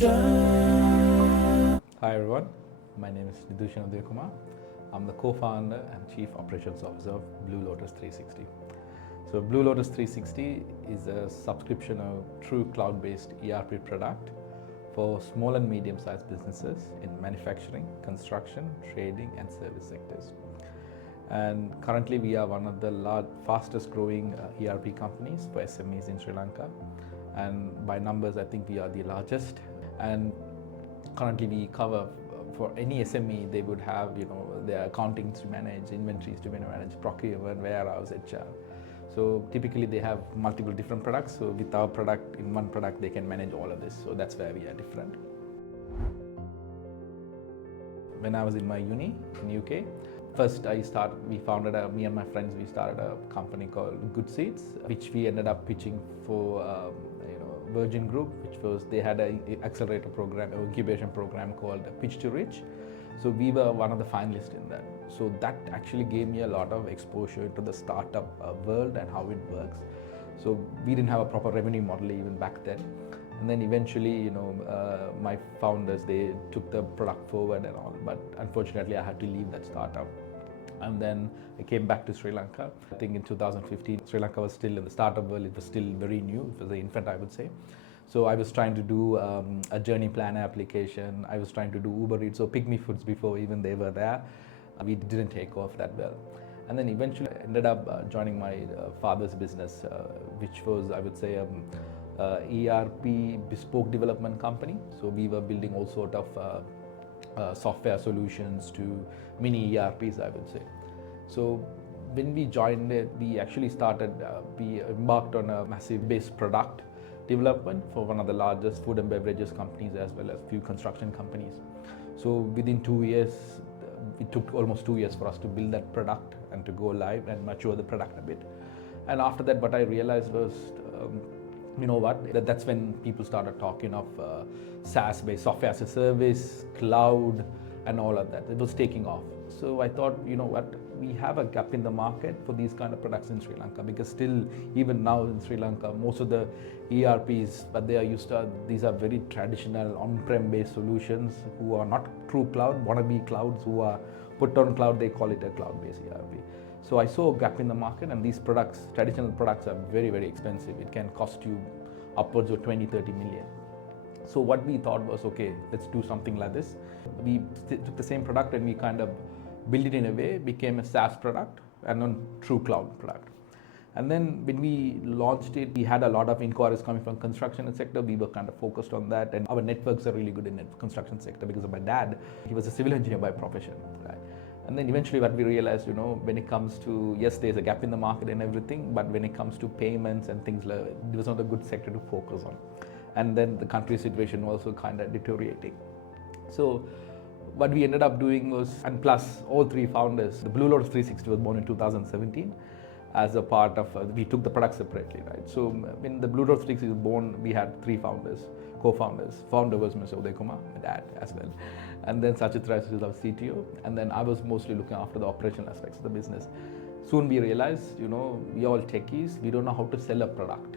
Hi everyone, my name is Nithushan Uthayakumar. I'm the co-founder and Chief Operations Officer of Blue Lotus 360. So Blue Lotus 360 is a subscription of true cloud-based ERP product for small and medium-sized businesses in manufacturing, construction, trading and service sectors. And currently we are one of the fastest growing ERP companies for SMEs in Sri Lanka. And by numbers, I think we are the largest. And currently we cover for any SME, they would have their accounting to manage, inventories to manage, procurement, warehouse, HR. So typically they have multiple different products. So with our product, in one product, they can manage all of this. So that's where we are different. When I was in my uni in UK, first me and my friends, we started a company called Good Seeds, which we ended up pitching for Virgin Group, they had an accelerator program, an incubation program called Pitch to Reach. So we were one of the finalists in that. So that actually gave me a lot of exposure to the startup world and how it works. So we didn't have a proper revenue model even back then. And then eventually, my founders, they took the product forward and all, but unfortunately I had to leave that startup. And then I came back to Sri Lanka. I think in 2015, Sri Lanka was still in the startup world. It was still very new. It was the infant, I would say. So I was trying to do a journey planner application. I was trying to do Uber Eats, so Pygmy Foods before even they were there. We didn't take off that well. And then eventually I ended up joining my father's business, which was, I would say, ERP bespoke development company. So we were building all sort of software solutions to mini ERPs, I would say. So when we joined it, we actually we embarked on a massive base product development for one of the largest food and beverages companies as well as few construction companies. So within 2 years, it took almost 2 years for us to build that product and to go live and mature the product a bit. And after that, what I realized was, that's when people started talking of SaaS-based software as a service, cloud, and all of that. It was taking off. So I thought, we have a gap in the market for these kind of products in Sri Lanka, because still, even now in Sri Lanka, most of the ERPs, but they are these are very traditional on-prem based solutions who are not true cloud, wannabe clouds who are put on cloud, they call it a cloud-based ERP. So I saw a gap in the market, and these products, traditional products, are very, very expensive. It can cost you upwards of 20-30 million. So what we thought was, okay, let's do something like this. We took the same product and we kind of built it in a way, became a SaaS product and a true cloud product. And then when we launched it, we had a lot of inquiries coming from construction sector. We were kind of focused on that, and our networks are really good in the construction sector because of my dad. He was a civil engineer by profession, right? And then eventually what we realized, when it comes to, yes, there's a gap in the market and everything, but when it comes to payments and things like that, it was not a good sector to focus on. And then the country situation was also kind of deteriorating. So what we ended up doing was, and plus all three founders, the Blue Lotus 360 was born in 2017 as a part of, we took the product separately, right? So when the Blue Lotus 360 was born, we had three founders, co-founders. Founder was Mr. Uthayakumar, my dad as well. And then Sachitra is our CTO. And then I was mostly looking after the operational aspects of the business. Soon we realized, we all techies, we don't know how to sell a product,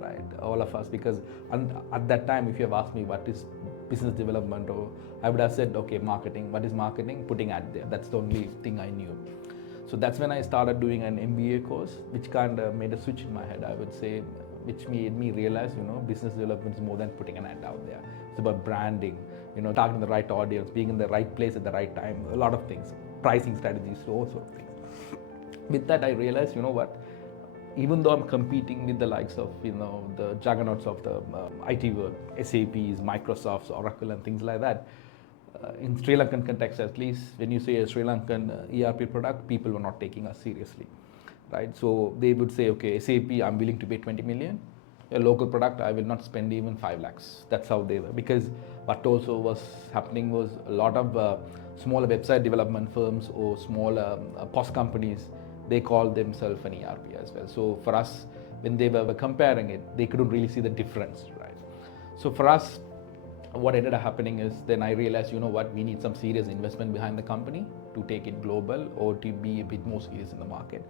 right? All of us, because at that time, if you have asked me what is business development, or I would have said, okay, marketing. What is marketing? Putting ad there. That's the only thing I knew. So that's when I started doing an MBA course, which kind of made a switch in my head, I would say, which made me realize, business development is more than putting an ad out there. It's about branding, targeting the right audience, being in the right place at the right time, a lot of things, pricing strategies, so all sorts of things. With that, I realized, even though I'm competing with the likes of, the juggernauts of the IT world, SAPs, Microsofts, Oracle, and things like that, in Sri Lankan context at least, when you say a Sri Lankan ERP product, people were not taking us seriously, right? So they would say, okay, SAP, I'm willing to pay 20 million. A local product, I will not spend even 5 lakhs. That's how they were. Because what also was happening was a lot of smaller website development firms or smaller POS companies, they call themselves an ERP as well. So for us, when they were comparing it, they couldn't really see the difference, right? So for us, what ended up happening is then I realized, we need some serious investment behind the company to take it global or to be a bit more serious in the market.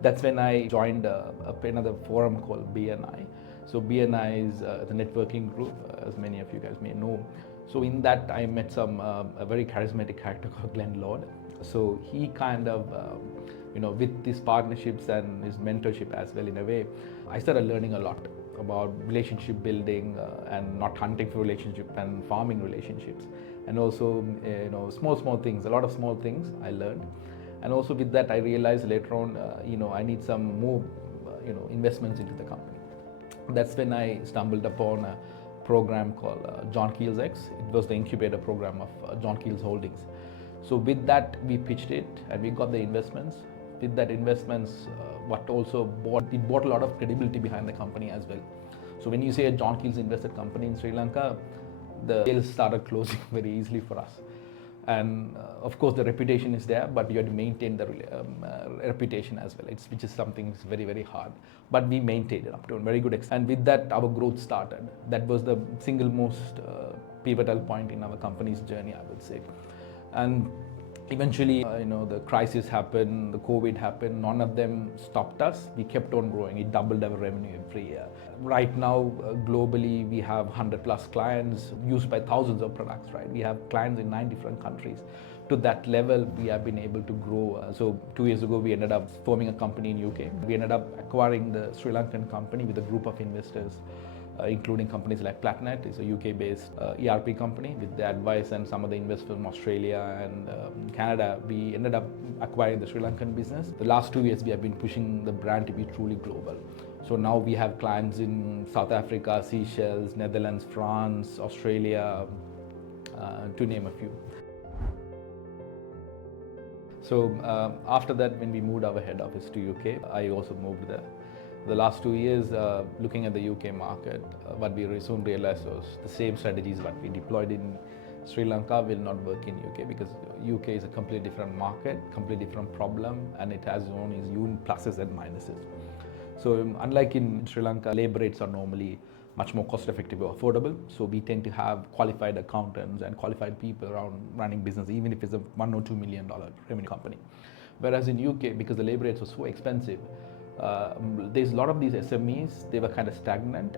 That's when I joined another forum called BNI. So BNI is the networking group, as many of you guys may know. So in that I met a very charismatic character called Glenn Lord. So he kind of, with these partnerships and his mentorship as well in a way, I started learning a lot about relationship building and not hunting for relationship and farming relationships. And also, small things, a lot of small things I learned. And also with that, I realized later on, I need some more, investments into the company. That's when I stumbled upon a program called John Keel's X. It was the incubator program of John Keel's Holdings. So with that, we pitched it and we got the investments. With that investments, what also bought a lot of credibility behind the company as well. So when you say a John Keel's invested company in Sri Lanka, the sales started closing very easily for us. And of course the reputation is there, but you have to maintain the reputation as well, which is something that's very, very hard. But we maintained it up to a very good extent. And with that, our growth started. That was the single most pivotal point in our company's journey, I would say. And eventually, the crisis happened, the COVID happened, none of them stopped us. We kept on growing. It doubled our revenue every year. Right now, globally, we have 100 plus clients used by thousands of products, right? We have clients in 9 different countries. To that level, we have been able to grow. So 2 years ago, we ended up forming a company in UK. We ended up acquiring the Sri Lankan company with a group of investors, including companies like Platnet. It's a UK-based ERP company. With the advice and some of the investors from Australia and Canada, we ended up acquiring the Sri Lankan business. The last 2 years, we have been pushing the brand to be truly global. So now we have clients in South Africa, Seychelles, Netherlands, France, Australia, to name a few. So after that, when we moved our head office to UK, I also moved there. The last 2 years, looking at the UK market, what we soon realized was the same strategies that we deployed in Sri Lanka will not work in UK, because UK is a completely different market, completely different problem, and it has its own pluses and minuses. So unlike in Sri Lanka, labor rates are normally much more cost effective or affordable. So we tend to have qualified accountants and qualified people around running business, even if it's a $1 or $2 million revenue company. Whereas in UK, because the labor rates were so expensive, there's a lot of these SMEs, they were kind of stagnant.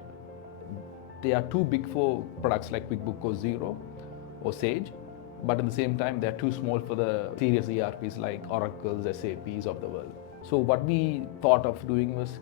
They are too big for products like QuickBooks or Xero or Sage, but at the same time, they're too small for the serious ERPs like Oracles, SAPs of the world. So what we thought of doing was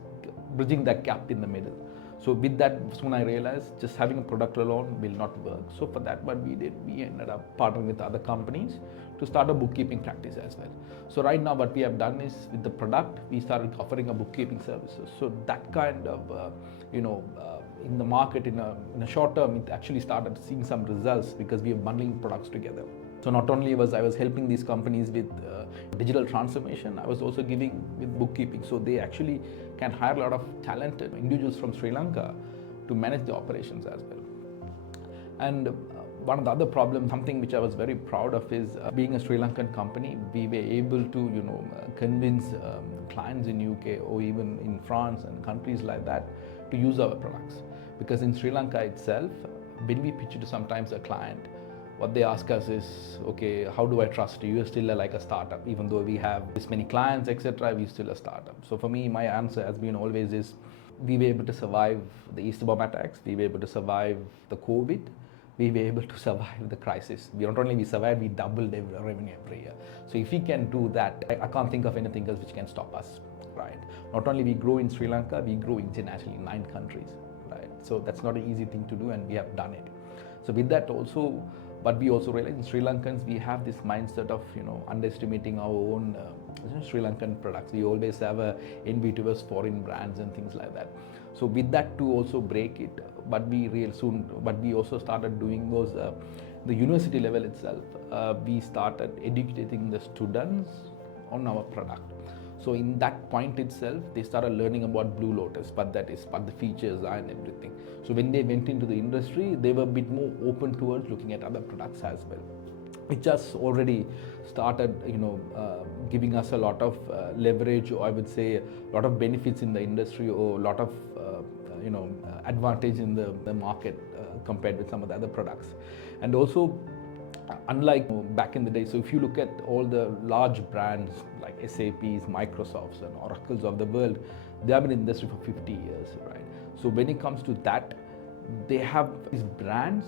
bridging that gap in the middle. So with that, soon I realized just having a product alone will not work. So for that, what we did, we ended up partnering with other companies to start a bookkeeping practice as well. So right now what we have done is, with the product, we started offering a bookkeeping services. So that kind of, in the market in a short term, it actually started seeing some results because we are bundling products together. So not only was I helping these companies with digital transformation, I was also giving with bookkeeping. So they actually can hire a lot of talented individuals from Sri Lanka to manage the operations as well. And one of the other problems, something which I was very proud of, is being a Sri Lankan company, we were able to convince clients in UK or even in France and countries like that to use our products. Because in Sri Lanka itself, when we pitch to sometimes a client, what they ask us is, okay, how do I trust you? You're still like a startup. Even though we have this many clients, etc., we're still a startup. So for me, my answer has been always is, we were able to survive the East Bomb attacks, we were able to survive the COVID, we were able to survive the crisis. Not only we survived, we doubled our revenue every year. So if we can do that, I can't think of anything else which can stop us, right? Not only we grow in Sri Lanka, we grow internationally in 9 countries, right? So that's not an easy thing to do, and we have done it. So with that also, but we also realize in Sri Lankans, we have this mindset of underestimating our own Sri Lankan products. We always have a envy towards foreign brands and things like that. So with that to also break it, but we also started doing was the university level itself. We started educating the students on our product. So in that point itself, they started learning about Blue Lotus, what that is, what the features are and everything. So when they went into the industry, they were a bit more open towards looking at other products as well. It just already started, giving us a lot of leverage, or I would say a lot of benefits in the industry, or a lot of, advantage in the market compared with some of the other products. And also, unlike back in the day, so if you look at all the large brands like SAPs, Microsofts and Oracles of the world, they have been in the industry for 50 years, right? So when it comes to that, they have these brands.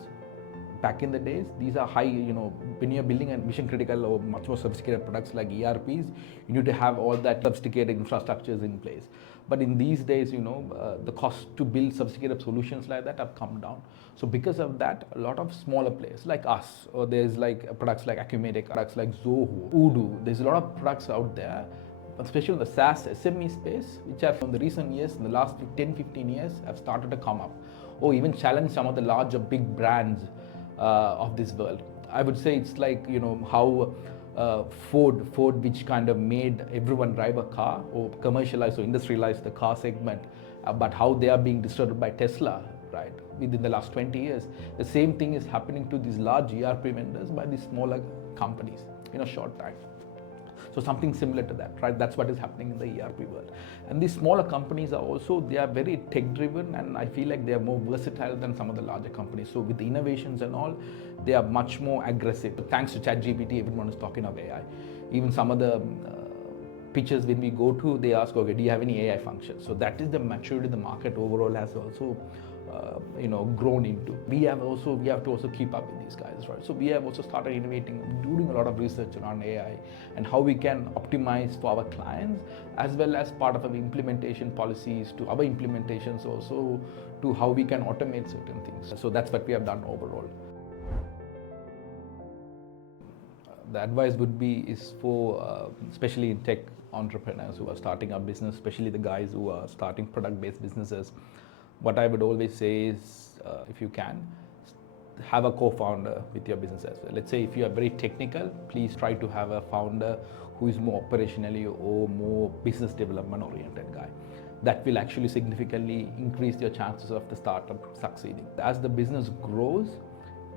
Back in the days, these are high, when you're building a mission critical or much more sophisticated products like ERPs, you need to have all that sophisticated infrastructures in place. But in these days, the cost to build sophisticated solutions like that have come down. So because of that, a lot of smaller players like us, or there's like products like Acumatic, products like Zoho, Odoo, there's a lot of products out there, especially in the SaaS SME space, which have in the recent years, in the last 10-15 years, have started to come up, or even challenge some of the larger big brands of this world. I would say it's like how Ford, which kind of made everyone drive a car or commercialize or industrialize the car segment, but how they are being disrupted by Tesla, right? Within the last 20 years, the same thing is happening to these large ERP vendors by these smaller companies in a short time. So something similar to that, right? That's what is happening in the ERP world. And these smaller companies they are very tech driven, and I feel like they are more versatile than some of the larger companies. So with the innovations and all, they are much more aggressive. Thanks to ChatGPT, everyone is talking of AI. Even some of the pitches when we go to, they ask, okay, do you have any AI functions? So that is the maturity the market overall has also grown into. We have to also keep up with these guys, right? So we have also started innovating, doing a lot of research around AI and how we can optimize for our clients, as well as part of our implementation policies to our implementations also, to how we can automate certain things. So that's what we have done overall. The advice would be is for especially tech entrepreneurs who are starting up business, especially the guys who are starting product-based businesses. What I would always say is, if you can, have a co-founder with your business as well. Let's say if you are very technical, please try to have a founder who is more operationally or more business development oriented guy. That will actually significantly increase your chances of the startup succeeding. As the business grows,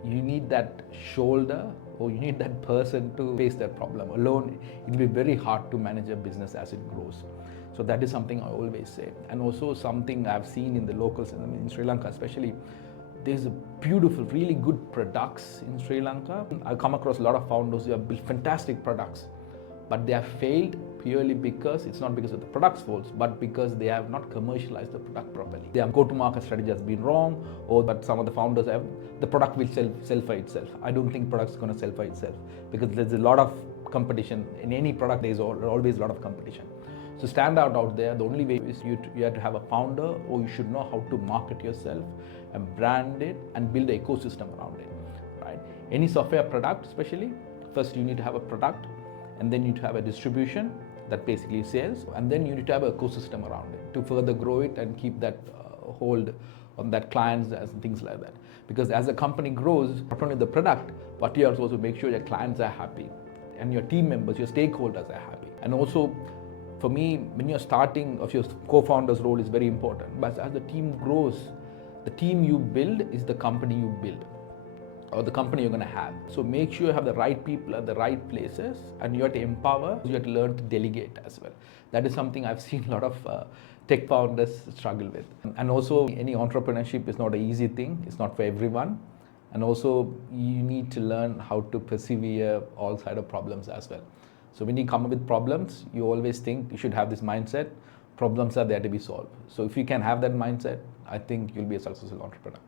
you need that shoulder, or you need that person to face that problem. Alone, it will be very hard to manage a business as it grows. So that is something I always say. And also something I've seen in the locals, in Sri Lanka especially, there's a beautiful, really good products in Sri Lanka. I've come across a lot of founders who have built fantastic products, but they have failed purely because it's not because of the product's faults, but because they have not commercialized the product properly. Their go-to-market strategy has been wrong, but some of the founders have, the product will sell for itself. I don't think product's going to sell for itself, because there's a lot of competition. In any product, there's always a lot of competition. So stand out there. The only way is you have to have a founder, or you should know how to market yourself and brand it and build an ecosystem around it, right? Any software product especially, first you need to have a product, and then you need to have a distribution that basically sales, and then you need to have an ecosystem around it to further grow it and keep that hold on that clients and things like that. Because as a company grows, not only the product, but you have to also make sure your clients are happy and your team members, your stakeholders are happy. And also, for me, when you're starting, of your co-founder's role is very important. But as the team grows, the team you build is the company you build, or the company you're going to have. So make sure you have the right people at the right places, and you have to empower, you have to learn to delegate as well. That is something I've seen a lot of tech founders struggle with. And also, any entrepreneurship is not an easy thing. It's not for everyone. And also, you need to learn how to persevere all sides of problems as well. So when you come up with problems, you always think you should have this mindset. Problems are there to be solved. So if you can have that mindset, I think you'll be a successful entrepreneur.